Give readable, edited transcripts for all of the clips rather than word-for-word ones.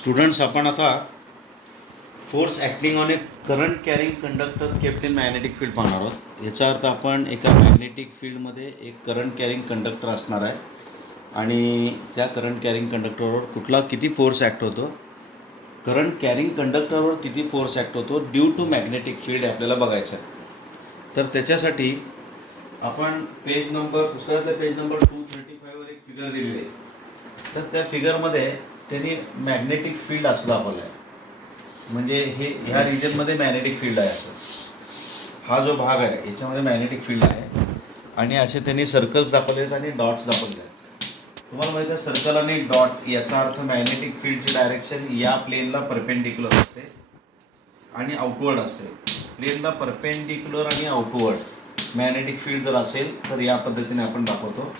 Students, आपण आता force acting on A current carrying conductor kept in magnetic field पाहणार आहोत. याचा अर्थ आपण एका मॅग्नेटिक फील्डमध्ये एक करंट कॅरिंग कंडक्टर असणार आहे आणि त्या करंट कॅरिंग कंडक्टरवर कुठला किती फोर्स ॲक्ट होतो, करंट कॅरिंग कंडक्टरवर किती फोर्स ॲक्ट होतो ड्यू टू मॅग्नेटिक फील्ड आपल्याला बघायचं आहे. तर त्याच्यासाठी आपण पुस्तकातल्या पेज नंबर 235वर एक फिगर दिलेली आहे. तर त्या फिगरमध्ये त्यांनी मॅग्नेटिक फील्ड असं दाखवलं आहे, म्हणजे ह्या रिजनमध्ये मॅग्नेटिक फील्ड आहे. असं हा जो भाग आहे याच्यामध्ये मॅग्नेटिक फील्ड आहे आणि असे त्यांनी सर्कल्स दाखवले आहेत आणि डॉट्स दाखवले आहेत. तुम्हाला माहिती आहे सर्कल आणि डॉट याचा अर्थ मॅग्नेटिक फील्डची डायरेक्शन या प्लेनला परपेंडिक्युलर असते आणि आउटवर्ड असते. प्लेनला परपेंडिक्युलर आणि आउटवर्ड मॅग्नेटिक फील्ड जर असेल तर या पद्धतीने आपण दाखवतो.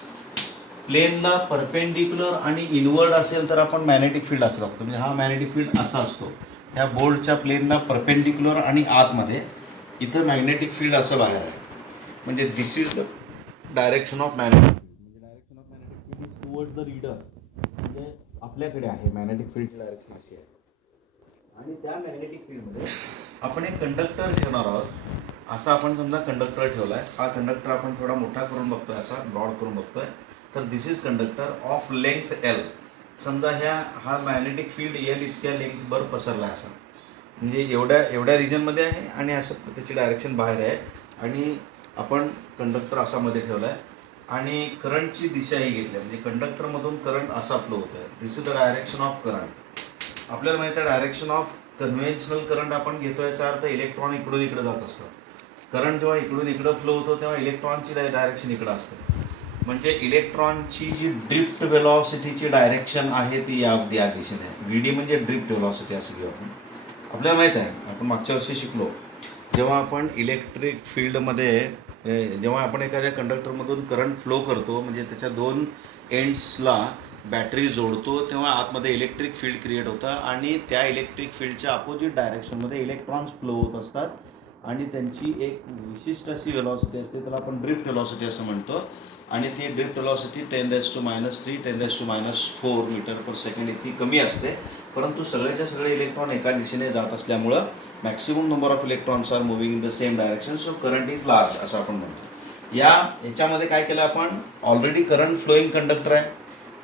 प्लेनला परपेंडिक्युलर आणि इनवर्ड असेल तर आपण मॅग्नेटिक फील्ड असं दाखवतो. म्हणजे हा मॅग्नेटिक फील्ड असा असतो, ह्या बोर्डच्या प्लेनला परपेंडिक्युलर आणि आतमध्ये इथं मॅग्नेटिक फील्ड असं बाहेर आहे. म्हणजे this is the direction of magnetic field. म्हणजे direction of magnetic field is toward the reader. म्हणजे आपल्याकडे आहे मॅग्नेटिक फील्डची डायरेक्शन अशी आहे. आणि त्या मॅग्नेटिक फील्डमध्ये आपण एक कंडक्टर ठेवणार आहोत. असा आपण समजा कंडक्टर ठेवला आहे. हा कंडक्टर आपण थोडा मोठा करून बघतोय, असा ब्रॉड करून बघतोय. तर this is conductor of length L. समजा हा मॅग्नेटिक फील्ड एल इतक्या लेंथवर पसरला आहे, असा म्हणजे एवढ्या रिजनमध्ये आहे आणि असं त्याची डायरेक्शन बाहेर आहे. आणि आपण कंडक्टर असा मध्ये ठेवला आहे आणि करंटची दिशाही घेतली आहे. म्हणजे कंडक्टरमधून करंट असा फ्लो होत आहे. This is the direction of current. आपल्याला माहिती आहे डायरेक्शन ऑफ कन्व्हेन्शनल करंट आपण घेतो, याचा अर्थ इलेक्ट्रॉन इकडून इकडे जात असतात. करंट जेव्हा इकडून इकडं फ्लो होतो तेव्हा इलेक्ट्रॉनची डायरेक्शन इकडं असते. म्हणजे इलेक्ट्रॉनची जी ड्रिफ्ट वेलॉसिटीची डायरेक्शन आहे ती या दिशेने आहे. व्ही डी म्हणजे ड्रिफ्ट वेलॉसिटी असं घेऊ आपण. आपल्याला माहीत आहे, आपण मागच्या वर्षी शिकलो, जेव्हा आपण इलेक्ट्रिक फील्डमध्ये जेव्हा आपण एखाद्या कंडक्टरमधून करंट फ्लो करतो, म्हणजे त्याच्या दोन एंड्सला बॅटरी जोडतो, तेव्हा आतमध्ये इलेक्ट्रिक फील्ड क्रिएट होतं आणि त्या इलेक्ट्रिक फील्डच्या अपोजिट डायरेक्शनमध्ये इलेक्ट्रॉन्स फ्लो होत असतात आणि त्यांची एक विशिष्ट अशी वेलॉसिटी असते, त्याला आपण ड्रिफ्ट वेलॉसिटी असं म्हणतो. आणि ती ड्रिफ्ट वेलॉसिटी 10⁻³ 10⁻⁴ मीटर पर सेकंड इतकी कमी असते. परंतु सगळेच्या सगळे इलेक्ट्रॉन एका दिशेने जात असल्यामुळं maximum number of electrons are moving in the same direction, so current is large असं आपण म्हणतो. ह्याच्यामध्ये काय केलं आपण, ऑलरेडी करंट फ्लोईंग कंडक्टर आहे.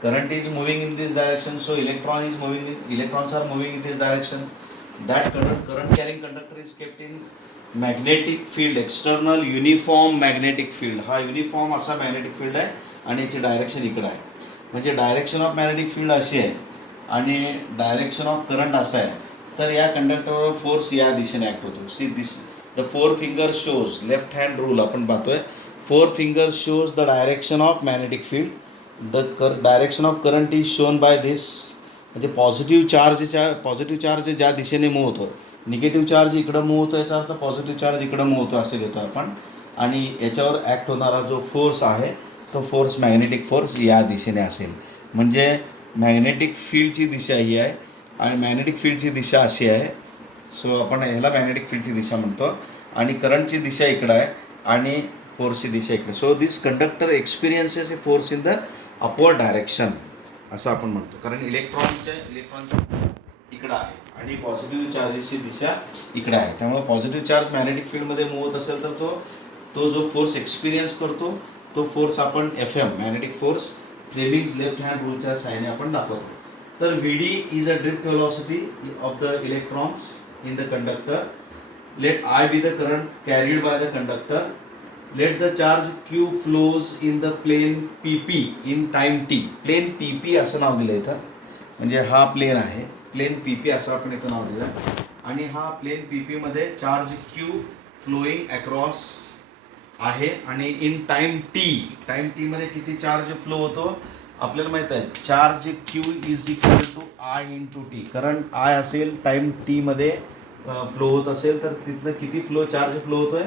Current is moving in this direction, so electrons are moving in this direction. That current carrying conductor is kept in magnetic field, external uniform magnetic field. हा uniform असा magnetic field आहे आणि याची direction इकडं आहे. म्हणजे direction of magnetic field अशी आहे आणि डायरेक्शन ऑफ करंट असा आहे. तर या कंडक्टरवर फोर्स या दिशेने ॲक्ट होतो. See this the 4 finger shows, left hand rule आपण पाहतोय. 4 finger shows the direction of magnetic field. The direction of current is shown by this. म्हणजे पॉझिटिव्ह चार्ज ज्या दिशेने मूव्ह होतो, निगेटिव्ह चार्ज इकडं मूव्ह होतो, याचा अर्थ पॉझिटिव्ह चार्ज इकडं मूव्ह होतो असं घेतो आपण. आणि याच्यावर ॲक्ट होणारा जो फोर्स आहे तो फोर्स मॅग्नेटिक फोर्स या दिशेने असेल. म्हणजे मॅग्नेटिक फील्डची दिशा ही आहे आणि मॅग्नेटिक फील्डची दिशा अशी आहे. सो आपण ह्याला मॅग्नेटिक फील्डची दिशा म्हणतो आणि करंटची दिशा इकडं आहे आणि फोर्सची दिशा इकडे. So this conductor experiences a force in the upward direction असं आपण म्हणतो. कारण इलेक्ट्रॉनच्या इकडं आहे आणि पॉझिटिव्ह चार्जेसची दिशा इकडे आहे. त्यामुळे पॉझिटिव्ह चार्ज मॅग्नेटिक फील्डमध्ये मूव्ह होत असेल तर तो जो फोर्स एक्सपिरियन्स करतो तो फोर्स आपण FM magnetic force Fleming's left hand रूलच्या साहाय्याने आपण दाखवतो. तर VD is a drift velocity of the electrons in the conductor. Let I be the current carried by the conductor. Let the charge Q flows in the plane PP in time t. Plane PP असं नाव दिलं इथं. म्हणजे हा plain आहे, plain PP असं आपण इथं नाव दिलं आणि हा प्लेन PP मध्ये चार्ज Q फ्लोईंग अक्रॉस आहे आणि इन टाईम टी मध्ये किती चार्ज फ्लो होतो आपल्याला माहित आहे. Charge Q is equal to I into T. Current I असेल, टाईम टी मध्ये फ्लो होत असेल तर तिथनं किती चार्ज फ्लो होतोय,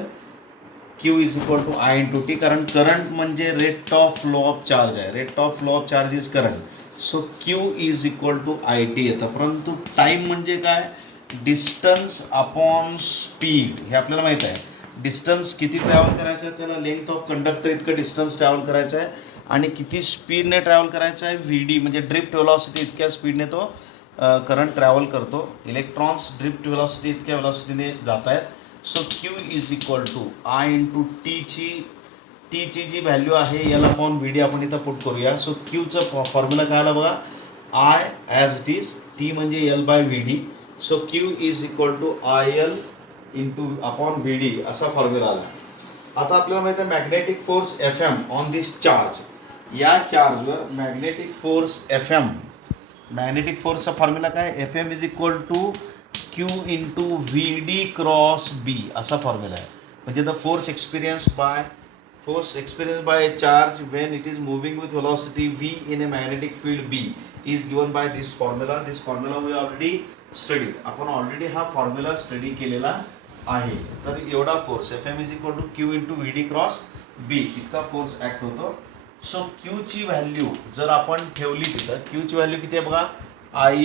Q is equal to I into T. कारण करंट म्हणजे rate of flow of charge आहे. Rate of flow of charge is current. So Q is equal to IT येतं. परंतु टाईम म्हणजे काय, डिस्टन्स अपॉन स्पीड हे आपल्याला माहीत आहे. डिस्टन्स किती ट्रॅव्हल करायचं आहे, त्याला लेंथ ऑफ कंडक्टर इतकं डिस्टन्स ट्रॅव्हल करायचं आहे आणि किती स्पीडने ट्रॅव्हल करायचं आहे, VD म्हणजे ड्रिफ्ट वेलॉसिटी इतक्या स्पीडने तो करंट ट्रॅव्हल करतो. इलेक्ट्रॉन्स ड्रिफ्ट व्हेलॉसिटी इतक्या व्हेलॉसिटीने जात आहेत. So Q is equal to I into टीची जी व्हॅल्यू आहे एल अपॉन व्ही डी आपण इथं पुट करूया. सो क्यूचं फॉर्म्युला काय आला बघा, I as it is, T म्हणजे L by V D. So Q is equal to I L into upon V D असा फॉर्म्युला आला. आता आपल्याला माहिती आहे magnetic force F M on this charge, या चार्जवर magnetic force F M, magnetic फोर्सचा फॉर्म्युला काय, F M is equal to Q into V D cross B असा फॉर्म्युला आहे. म्हणजे the force experience by charge Wien it is moving with velocity V in a magnetic field B is given by this formula. This formula we already studied, आपण already हा formula study केलेला आहे. तर एवढा force F M is equal to Q into V D cross B इतका force act होतो. So क्यूची value जर आपण ठेवली तिथं, क्यूची व्हॅल्यू किती आहे बघा, I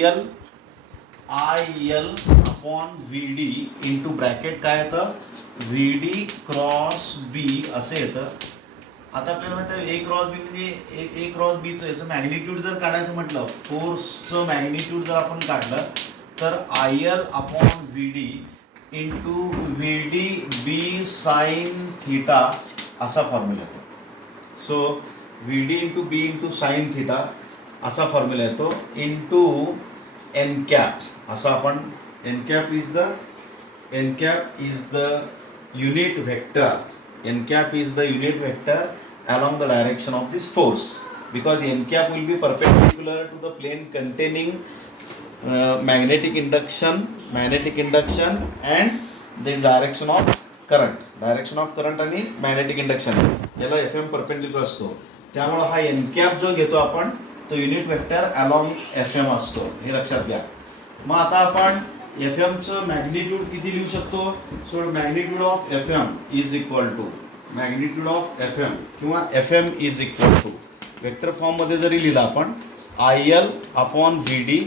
L upon V D into bracket काय येतं, व्ही डी क्रॉस बी असं येतं. आता आपल्याला माहिती आहे ए क्रॉस बी म्हणजे ए क्रॉस बीचं याचं मॅग्निट्यूड जर काढायचं म्हटलं, फोर्सचं मॅग्निट्यूड जर आपण काढलं तर I L upon V D into V D B sine theta असा फॉर्म्युला येतो. So V D into B into sine theta असा फॉर्म्युला येतो इंटू एन कॅप. असं आपण N cap is the unit vector, N cap is the unit vector along the direction of this force, because n cap will be perpendicular to the plane containing magnetic induction and the direction of current आणि magnetic induction याला fm perpendicular असतो. त्यामुळे हा n cap जो घेतो आपण तो unit vector along fm असतो, हे लक्षात घ्या. मग आता आपण fm चं मॅग्निट्यूड किती लिहू शकतो. So magnitude of fm is equal to magnitude of F M किंवा F M is equal to vector फॉर्ममध्ये जरी लिहिला आपण I L upon V D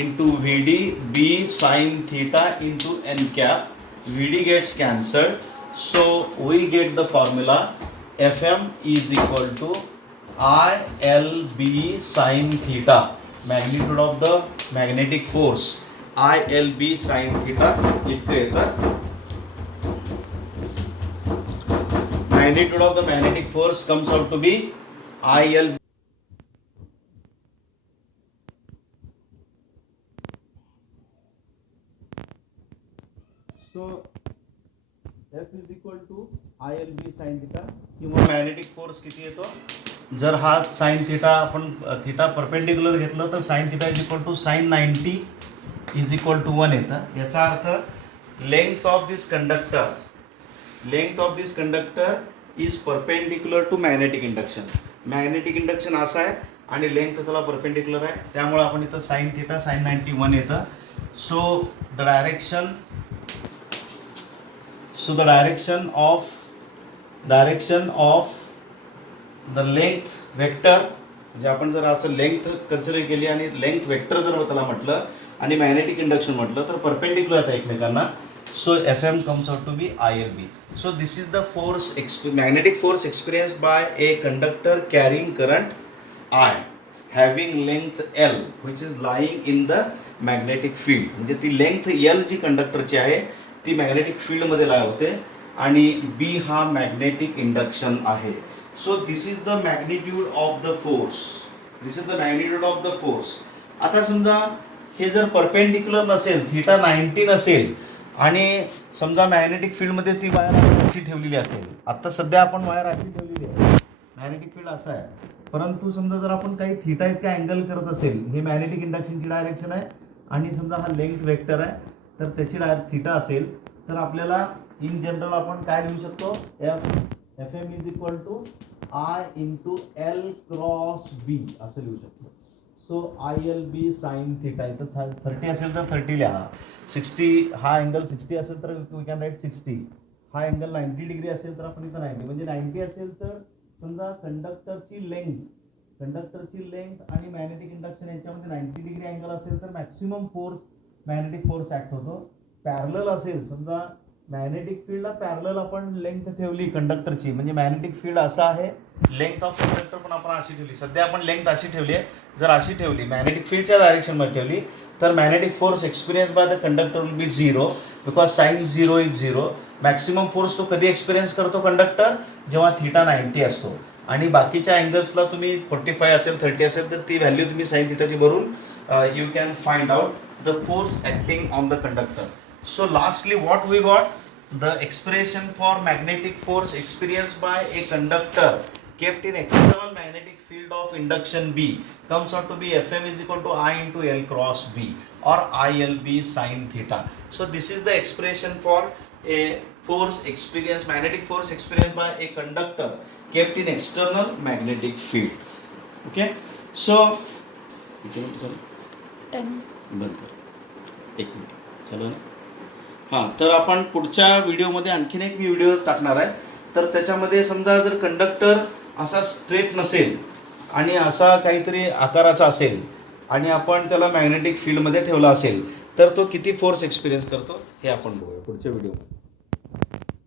into V D B sine theta into N cap. V D gets cancelled, so we get the formula F M is equal to I L B sine theta. Magnitude of the magnetic force I L B sine theta इतकं येतं. Magnitude of the magnetic force comes out to be IL. So F is equal to ILB sin theta. किंवा magnetic force किती येतो, जर हा sine theta आपण theta perpendicular घेतलं तर sine theta is equal to sine 90 is equal to 1 येतं. याचा अर्थ length of this conductor is perpendicular to magnetic induction. Magnetic induction असं आहे आणि लेंथ त्याला परपेंडिक्युलर आहे, त्यामुळे आपण इथं साइन थिटा साइन 91 येतं. So the direction of the length vector, म्हणजे आपण जर असं लेंथ कन्सिडर केली आणि लेंथ वेक्टर जर त्याला म्हटलं आणि मॅग्नेटिक इंडक्शन म्हटलं तर परपेंडिक्युलर आहेत एकमेकांना. So Fm comes out to be ILB. So this is the magnetic force experienced by a conductor carrying current I having length L which is lying in the magnetic field. म्हणजे ती length L जी कंडक्टरची आहे ती magnetic field मध्ये लाई होते आणि B हा magnetic induction आहे. So this is the magnitude of the force. आता समजा हे जर परपेंडिक्युलर नसेल, थिटा 90 नसेल आणि समजा मॅग्नेटिक फील्डमध्ये ती वायर अशी ठेवलेली असेल, आत्ता सध्या आपण वायर अशी ठेवलेली आहे, मॅग्नेटिक फील्ड असं आहे, परंतु समजा जर आपण काही थिटा इतका अँगल करत असेल, हे मॅग्नेटिक इंडक्शनची डायरेक्शन आहे आणि समजा हा लेंथ वेक्टर आहे तर त्याची थिटा असेल तर आपल्याला इन जनरल आपण काय लिहू शकतो, F M is equal to I into L cross B असं लिहू शकतो. So I L B sine theta, इथं 30 असेल तर 30 लिहा, 60 हा अँगल 60 असेल तर वी कॅन राईट 60, हा अँगल 90 डिग्री असेल तर आपण इथं 90, म्हणजे 90 असेल तर समजा कंडक्टरची लेंथ आणि मॅग्नेटिक इंडक्शन यांच्यामध्ये 90 डिग्री अँगल असेल तर maximum force magnetic force act होतो. पॅरलल असेल, समजा मॅग्नेटिक फील्डला पॅरलल आपण लेंथ ठेवली कंडक्टरची, म्हणजे मॅग्नेटिक फील्ड असा आहे लेंथ ऑफ कंडक्टर पण आपण अशी ठेवली, सध्या आपण लेंथ अशी ठेवली आहे. जर अशी ठेवली मॅग्नेटिक फील्डच्या डायरेक्शनमध्ये ठेवली तर magnetic force experience by the conductor will be 0 because sign 0 is 0. Maximum force तो कधी एक्सपिरियन्स करतो कंडक्टर, जेव्हा थीटा 90 असतो. आणि बाकीच्या अँगल्सला तुम्ही 45 असेल 30 असेल तर ती व्हॅल्यू तुम्ही साइन थीटाची भरून you can find out the force acting on the conductor. So lastly what we got, the expression for magnetic force experienced by a conductor kept in external magnetic field of induction B comes out to be Fm is equal to I into L cross B or ILB sin theta. So this is the expression for a force experienced, magnetic force experienced by a conductor kept in external magnetic field. Okay, so बंद कर, एक minute चालू ना. हां, तर आपण पुढच्या व्हिडिओमध्ये आणखीन एक मी व्हिडिओ टाकणार आहे. तर त्याच्यामध्ये समजा जर कंडक्टर असा स्ट्रेट नसेल आणि असा काहीतरी आकाराचा असेल आणि आपण त्याला मॅग्नेटिक फील्डमध्ये ठेवला असेल तर तो किती फोर्स एक्सपिरियन्स करतो हे आपण बघूया पुढच्या व्हिडिओमध्ये.